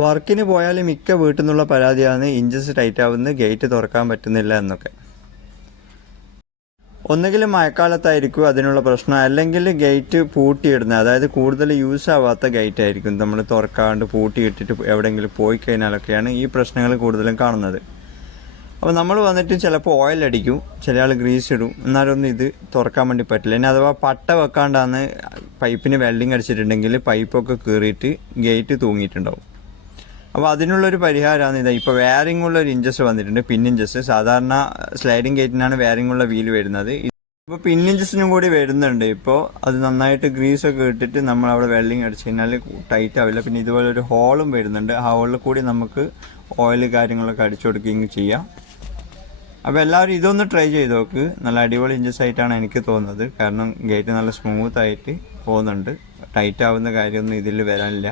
വർക്കിന് പോയാൽ മിക്ക വീട്ടിൽ നിന്നുള്ള പരാതിയാണ് ഇഞ്ചസ് ടൈറ്റ് ആവുന്ന ഗേറ്റ് തുറക്കാൻ പറ്റുന്നില്ല എന്നൊക്കെ. ഒന്നുകിൽ മഴക്കാലത്തായിരിക്കും അതിനുള്ള പ്രശ്നം അല്ലെങ്കിൽ ഗേറ്റ് പൂട്ടിയിടുന്നത്. അതായത് കൂടുതൽ യൂസ് ആവാത്ത ഗേറ്റ് ആയിരിക്കും നമ്മൾ തുറക്കാണ്ട് പൂട്ടിയിട്ടിട്ട് എവിടെയെങ്കിലും പോയി കഴിഞ്ഞാലൊക്കെയാണ് ഈ പ്രശ്നങ്ങൾ കൂടുതലും കാണുന്നത്. അപ്പോൾ നമ്മൾ വന്നിട്ട് ചിലപ്പോൾ ഓയിൽ അടിക്കും ചില ആൾ ഗ്രീസ് ഇടും. എന്നാലൊന്നും ഇത് തുറക്കാൻ വേണ്ടി പറ്റില്ല. ഇനി അഥവാ പട്ട വെക്കാണ്ടാണ് പൈപ്പിന് വെൽഡിങ് അടിച്ചിട്ടുണ്ടെങ്കിൽ പൈപ്പൊക്കെ കീറിയിട്ട് ഗേറ്റ് തൂങ്ങിയിട്ടുണ്ടാവും. അപ്പോൾ അതിനുള്ളൊരു പരിഹാരമാണ് ഇതാ ഇപ്പോൾ വയറിംഗ് ഉള്ള ഒരു ഇഞ്ചസ് വന്നിട്ടുണ്ട് പിൻ ഇഞ്ചസ് സാധാരണ സ്ലൈഡിങ് ഗേറ്റിനാണ് വയറിംഗ് ഉള്ള വീൽ വരുന്നത്. ഇപ്പോൾ പിൻ ഇഞ്ചസിനും കൂടി വരുന്നുണ്ട് ഇപ്പോൾ അത് നന്നായിട്ട് ഗ്രീസ് ഒക്കെ ഇട്ടിട്ട് നമ്മൾ അവിടെ വെള്ളിങ് അടിച്ച് കഴിഞ്ഞാൽ ടൈറ്റ് ആവില്ല. പിന്നെ ഇതുപോലെ ഒരു ഹോളും വരുന്നുണ്ട്. ആ ഹോളിൽ കൂടി നമുക്ക് ഓയിൽ കാര്യങ്ങളൊക്കെ അടിച്ചു കൊടുക്കുകയും ചെയ്യാം. അപ്പോൾ എല്ലാവരും ഇതൊന്ന് ട്രൈ ചെയ്ത് നോക്ക്. നല്ല അടിപൊളി ഇഞ്ചസ് ആയിട്ടാണ് എനിക്ക് തോന്നുന്നത്. കാരണം ഗേറ്റ് നല്ല സ്മൂത്ത് ആയിട്ട് പോകുന്നുണ്ട്. ടൈറ്റ് ആവുന്ന കാര്യമൊന്നും ഇതിൽ വരാനില്ല.